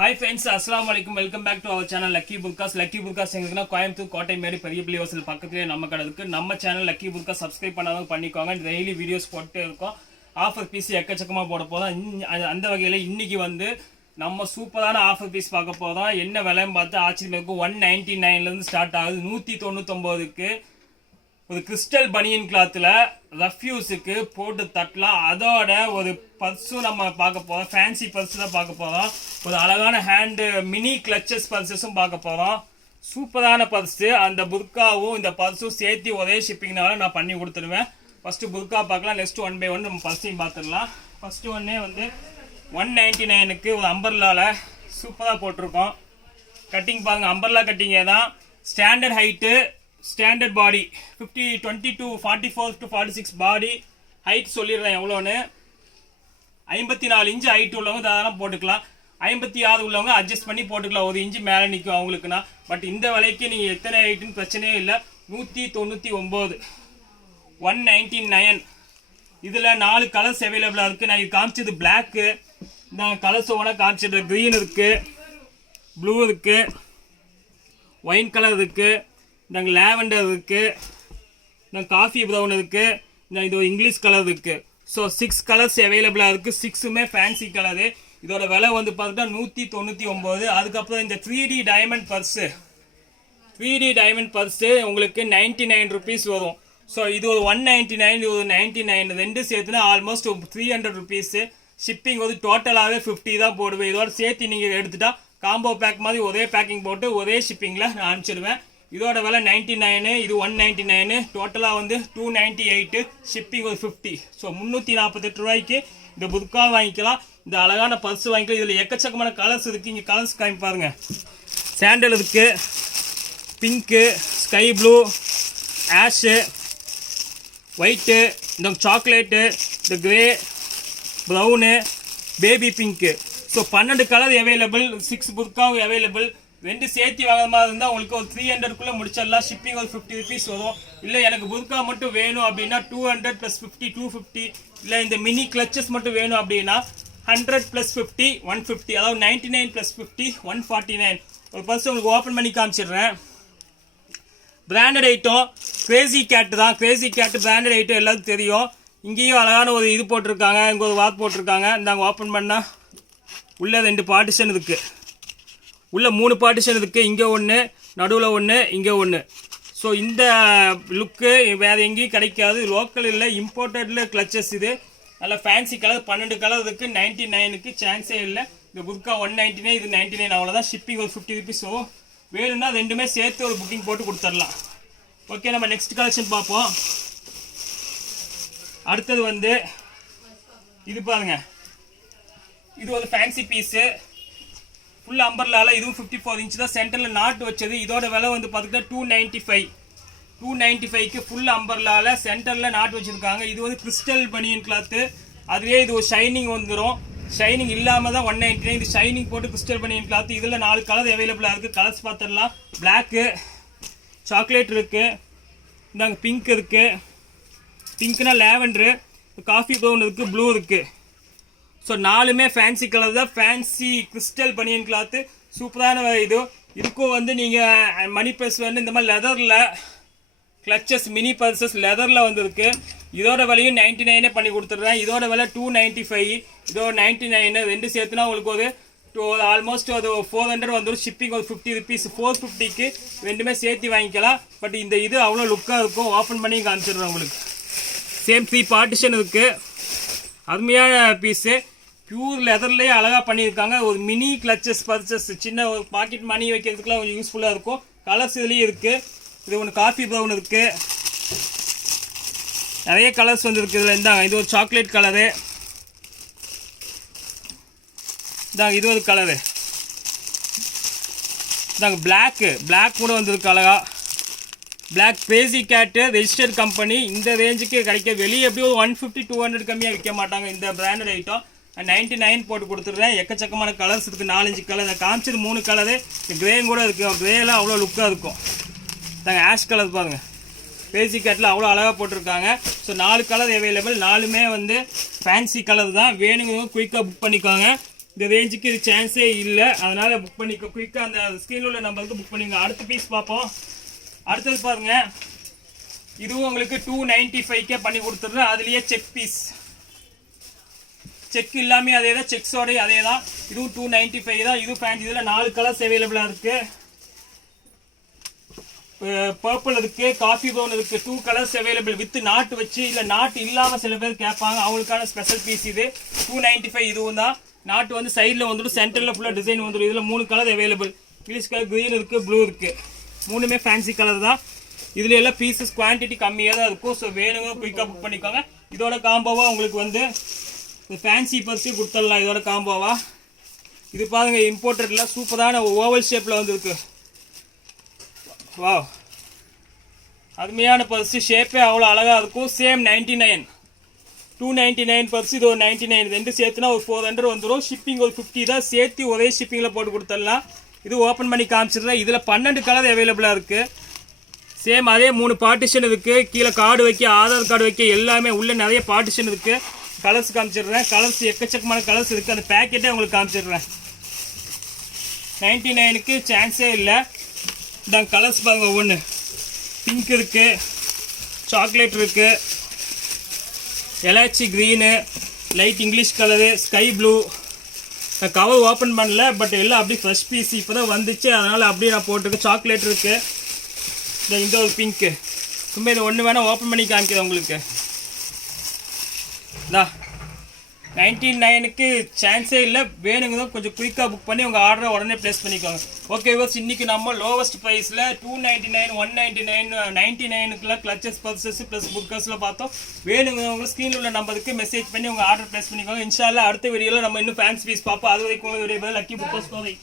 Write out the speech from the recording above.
Hi friends, assalamu alaikum. Welcome back to our channel Lucky Burkas. Lucky Burkas எங்களுக்குனா Coimbatore கோட்டை மேடு பெரிய பிள்ளை வாசல் பக்கத்துலயே நம்ம கடை இருக்கு. நம்ம சேனல் Lucky Burkas சப்ஸ்கிரைப் பண்ணாதவங்க பண்ணிக்கோங்க. டெய்லி வீடியோஸ் போட்டுட்டே இருக்கோம். ஆஃபர் பீஸ் எக்கச்சக்கமா போட போறோம். அந்த வகையில இன்னைக்கு வந்து நம்ம சூப்பரான ஆஃபர் பீஸ் பார்க்க போறோம். என்ன விலைன்னு பார்த்து ஆச்சரியமா இருக்கும். 199 ல இருந்து ஸ்டார்ட் ஆகுது. 199க்கு ஒரு கிறிஸ்டல் பனியன் கிளாத்தில் ரஃப்யூஸுக்கு போட்டு தட்டலாம். அதோட ஒரு பர்ஸும் நம்ம பார்க்க போகிறோம். ஃபேன்சி பர்ஸ் தான் பார்க்க போகிறோம். ஒரு அழகான ஹேண்டு மினி கிளச்சஸ் பர்ஸஸும் பார்க்க போகிறோம். சூப்பரான பர்ஸு. அந்த புர்காவும் இந்த பர்ஸும் சேர்த்து ஒரே ஷிப்பிங்னால நான் பண்ணி கொடுத்துருவேன். ஃபஸ்ட்டு புர்கா பார்க்கலாம். நெக்ஸ்ட் 1 by 1 நம்ம பர்ஸையும் பார்த்துடலாம். ஃபஸ்ட்டு ஒன்னே வந்து 199க்கு ஒரு அம்பர்லாவில் சூப்பராக போட்டிருக்கோம். கட்டிங் பாருங்கள், அம்பர்லா கட்டிங்கே தான். Standard height, standard body 22 44 to 46 body height சொல்லிடுறேன் எவ்வளோன்னு. 54 இன்ச்சு ஹைட் உள்ளவங்க அதெல்லாம் போட்டுக்கலாம். 56 உள்ளவங்க அட்ஜஸ்ட் பண்ணி போட்டுக்கலாம். 1 இன்ச்சு மேலே நிற்கும் அவங்களுக்குன்னா. பட் இந்த விலைக்கு நீங்கள் எத்தனை ஹைட்டுன்னு பிரச்சனையே இல்லை. 199 199. இதில் 4 கலர்ஸ் அவைலபிளாக இருக்குது. நான் இது காமிச்சது பிளாக்கு. நான் கலர்ஸ் ஒவ்வொன்றா காமிச்சிடுறேன். க்ரீன் இருக்குது, ப்ளூ இருக்குது, ஒயின் கலர் இருக்குது, நாங்கள் லேவெண்டர் இருக்குது, நாங்கள் காஃபி ப்ரௌன் இருக்குது, இது ஒரு இங்கிலீஷ் கலர் இருக்குது. ஸோ 6 கலர்ஸ் அவைலபிளாக இருக்குது. 6மே ஃபேன்சி கலரு. இதோட விலை வந்து பார்த்துட்டா 199. அதுக்கப்புறம் இந்த 3D diamond purse, 3D diamond purse உங்களுக்கு 99 ருபீஸ் வரும். ஸோ இது ஒரு 199, இது ஒரு 99, ரெண்டு சேர்த்துனா ஆல்மோஸ்ட் 300 ருபீஸு. ஷிப்பிங் வந்து டோட்டலாகவே 50 தான் போடுவேன். இதோட சேர்த்து நீங்கள் எடுத்துட்டா காம்போ பேக் மாதிரி ஒரே பேக்கிங் போட்டு ஒரே ஷிப்பிங்கில் நான் அனுப்பிச்சிடுவேன். இதோட விலை 99, இது 199, டோட்டலாக வந்து 298, ஷிப்பிங் ஒரு 50. ஸோ 348 ரூபாய்க்கு இந்த புர்கா வாங்கிக்கலாம். இந்த அழகான பர்ஸ் வாங்கிக்கலாம். இதில் எக்கச்சக்கமான கலர்ஸ் இருக்குது. இங்கே கலர்ஸ் காமி பாருங்கள். சாண்டல் இருக்குது, pink, sky blue, ash, white, இந்த சாக்லேட்டு, இந்த grey, brown, baby pink. So 12 colour available. 6 புர்காவும் அவைலபிள். ரெண்டு சேர்த்து வாங்குற மாதிரி இருந்தால் உங்களுக்கு ஒரு 300க்குள்ளே முடிச்சிடலாம். ஷிப்பிங் ஒரு 50 ருபீஸ் வரும். இல்லை எனக்கு புர்கா மட்டும் வேணும் அப்படின்னா 200 + 50 250. இல்லை இந்த மினி கிளச்சஸ் மட்டும் வேணும் அப்படின்னா 100 + 50 150. அதாவது 99 + 50 149. ஒரு பர்ஸ் உங்களுக்கு ஓப்பன் பண்ணி காமிச்சிடுறேன். பிராண்டட் ஐட்டம் கிரேசி கேட்டு தான். கிரேசி கேட்டு பிராண்டட் ஐட்டம் எல்லாத்துக்கும் தெரியும். இங்கேயும் அழகான ஒரு இது போட்டிருக்காங்க. இங்கே ஒரு வாத் போட்டிருக்காங்க. இந்தாங்க ஓப்பன் பண்ணால் உள்ளே 2 பார்ட்டிஷன் இருக்குது. உள்ள 3 பார்ட்டிஷன் இருக்குது. இங்கே ஒன்று, நடுவில் ஒன்று, இங்கே ஒன்று. ஸோ இந்த லுக்கு வேறு எங்கேயும் கிடைக்காது. லோக்கல் இல்லை, இம்போர்ட்டடில் கிளச்சஸ். இது நல்ல ஃபேன்சி கலர். 12 கலர் இருக்குது. 99க்கு சான்ஸே இல்லை. இந்த புர்கா 199, இது 99, அவ்வளோதான். ஷிப்பிங் ஒரு 50 ருபீஸ் வரும். வேணும்னா ரெண்டுமே சேர்த்து ஒரு புக்கிங் போட்டு கொடுத்துடலாம். ஓகே, நம்ம நெக்ஸ்ட் கலெக்ஷன் பார்ப்போம். அடுத்தது வந்து இது பாருங்கள். இது ஒரு ஃபேன்சி பீஸு. ஃபுல் அம்பர்லால. இதுவும் 54 இன்ச் தான். சென்டரில் நாட்டு வச்சது. இதோட விலை வந்து பார்த்துக்கிட்டா 295க்கு ஃபுல் அம்பர்லால சென்டரில் நாட்டு வச்சுருக்காங்க. இது வந்து கிறிஸ்டல் பனியன் கிளாத்து. அதுவே இது ஒரு ஷைனிங் வந்துடும். ஷைனிங் இல்லாமல் தான் 199. இது ஷைனிங் போட்டு கிறிஸ்டல் பனியன் கிளாத்து. இதில் 4 கலர் அவைலபிளாக இருக்குது. கலர்ஸ் பார்த்துடலாம். பிளாக்கு, சாக்லேட் இருக்குது, இந்தாங்க பிங்க் இருக்குது, பிங்க்னா லேவெண்டரு, காஃபி ப்ரௌன் இருக்குது, ப்ளூ இருக்குது. ஸோ 4மே ஃபேன்சி கலர் தான். ஃபேன்சி கிறிஸ்டல் பனியன் கிளாத்து. சூப்பரான இது. இதுக்கும் வந்து நீங்கள் மணி பர்ஸ் வந்து இந்த மாதிரி லெதரில் கிளச்சஸ் மினி பர்சஸ் லெதரில் வந்துருக்கு. இதோட விலையும் 99 பண்ணி கொடுத்துட்றேன். இதோட விலை 295, இதோட 99. ரெண்டு சேர்த்துனா உங்களுக்கு ஒரு ஆல்மோஸ்ட் ஒரு 400 வந்துடும். ஷிப்பிங் ஒரு 50 ருபீஸ். 450க்கு ரெண்டுமே சேர்த்து வாங்கிக்கலாம். பட் இந்த இது அவ்வளோ லுக்காக இருக்கும். ஓப்பன் பண்ணி காமிச்சிடுறேன் உங்களுக்கு. சேம் 3 பார்ட்டிஷன் இருக்குது. அருமையான பீஸு. பியூர் லெதர்லேயே அழகாக பண்ணியிருக்காங்க. ஒரு மினி கிளச்சஸ் பர்ச்சஸ், சின்ன ஒரு பாக்கெட் மணி வைக்கிறதுக்குலாம் கொஞ்சம் யூஸ்ஃபுல்லாக இருக்கும். கலர்ஸ் இதுலேயும் இருக்குது. இது ஒன்று காஃபி ப்ரௌன் இருக்குது. நிறைய கலர்ஸ் வந்துருக்கு இதில். இந்தாங்க இது ஒரு சாக்லேட் கலரு. இந்தாங்க இது ஒரு கலரு. இந்தாங்க பிளாக் கூட வந்துருக்கு அழகாக. பிளாக் கிரேசி கேட்டு ரெஜிஸ்டர்ட் கம்பெனி. இந்த ரேஞ்சுக்கு கிடைக்க வெளியே எப்படியும் 150 200 கம்மியாக விற்க மாட்டாங்க இந்த பிராண்டட் ஐட்டம். 99 போட்டு கொடுத்துட்றேன். எக்கச்சக்கமான கலர்ஸ் இருக்குது. 4-5 கலர். நான் காமிச்சது 3 கலரு. கிரேயும் கூட இருக்குது. கிரேலாம் அவ்வளோ லுக்காக இருக்கும். நாங்கள் ஆஷ் கலர் பாருங்கள். கிரேசி கேட்டில் அவ்வளோ அழகாக போட்டிருக்காங்க. So 4 colour available. 4மே வந்து ஃபேன்சி கலர் தான். வேணுங்கிறவங்க குயிக்காக புக் பண்ணிக்கோங்க. இந்த ரேஞ்சுக்கு இது சான்ஸே இல்லை. அதனால புக் பண்ணிக்க குயிக்காக அந்த ஸ்க்ரீனில் உள்ள நம்பருக்கு புக் பண்ணிங்க. அடுத்த பீஸ் பார்ப்போம். அடுத்தது பாருங்க, இதுவும் உங்களுக்கு 295 பண்ணி கொடுத்துருந்தேன். அதுலேயே செக் பீஸ், செக் இல்லாமே அதே தான், செக்ஸோடய அதே தான். இதுவும் 295 தான். இது ஃபேன்சி. இதில் 4 கலர்ஸ் அவைலபிளாக இருக்குது. பர்பிள் இருக்கு, காஃபி ப்ரௌன் இருக்கு. 2 கலர்ஸ் அவைலபிள் வித் நாட்டு வச்சு. இல்லை நாட்டு இல்லாமல் சில பேர் கேட்பாங்க, அவங்களுக்கான ஸ்பெஷல் பீஸ் இது. 295 இதுவும் தான். நாட்டு வந்து சைடில் வந்துடும், சென்டரில் ஃபுல்லாக டிசைன் வந்துடும். இதில் 3 colour available. English colour, green இருக்குது, ப்ளூ இருக்குது. 3மே ஃபேன்சி கலர் தான். இதில் எல்லாம் பீசஸ் குவான்டிட்டி கம்மியாக தான் இருக்கும். ஸோ வேணுங்க குயிக்காக புக் பண்ணிக்கோங்க. இதோட காம்போவாக உங்களுக்கு வந்து இந்த ஃபேன்சி பர்ஸே கொடுத்துடலாம். இதோட காம்போவா இது பாருங்க, இம்போர்ட்டட்ல சூப்பரான ஓவல் ஷேப்பில் வந்துருக்கு. வா, அருமையான பர்ஸு. ஷேப்பே அவ்வளோ அழகாக இருக்கும். Same 99, 299 purse. இது ஒரு 99. ரெண்டு சேர்த்துனா ஒரு 400 வந்துடும். ஷிப்பிங் ஒரு 50 தான். சேர்த்து ஒரே ஷிப்பிங்கில் போட்டு கொடுத்துடலாம். இது ஓப்பன் பண்ணி காமிச்சிடுறேன். இதில் 12 கலர் அவைலபிளாக இருக்குது. சேம் அதே 3 பார்ட்டிஷன் இருக்குது. கீழே கார்டு வைக்க, ஆதார் கார்டு வைக்க எல்லாமே உள்ளே நிறைய பார்ட்டிஷன் இருக்குது. கலர்ஸ் காமிச்சிடுறேன். கலர்ஸ் எக்கச்சக்கமான கலர்ஸ் இருக்குது. அந்த பேக்கெட்டே உங்களுக்கு காமிச்சிடுறேன். 99க்கு சான்ஸே இல்லை. இந்த கலர்ஸ் பாருங்க, ஒவ்வொன்று பிங்க் இருக்குது, சாக்லேட் இருக்குது, elaichi green, light English colour, sky blue. நான் கவர் ஓப்பன் பண்ணல, பட் எல்லாம் அப்படியே ஃப்ரெஷ் பீஸ் இப்போ தான் வந்துச்சு, அதனால் அப்படியே நான் போட்டிருக்கேன். சாக்லேட் இருக்குது, இந்த ஒரு பிங்க்கு. சும்மா இதை ஒன்று வேணால் ஓப்பன் பண்ணி காமிக்கிறேன் உங்களுக்கு. 99க்கு சான்ஸே இல்லை. வேணுங்க கொஞ்சம் குயிக்காக புக் பண்ணி உங்கள் ஆர்டரை உடனே ப்ளேஸ் பண்ணிக்கோங்க. ஓகே வியூவர்ஸ், இன்றைக்கி நம்ம லோவஸ்ட் ப்ரைஸில் 299, 199, 99க்குலாம் கிளச்சஸ், பர்சஸ் ப்ளஸ் புக்கர்ஸில் பார்த்தோம். வேணுங்க உங்கள் ஸ்க்ரீனில் உள்ள நம்பருக்கு மெசேஜ் பண்ணி உங்கள் ஆர்டர் ப்ளேஸ் பண்ணிக்கோங்க. இன்ஷா அல்லாஹ் அடுத்த வீடியோவில் நம்ம இன்னும் ஃபேன்ஸ் பீஸ் பார்ப்போம். அது வரைக்கும் வீடியோ லக்கி புக்கர்ஸ் கோவை.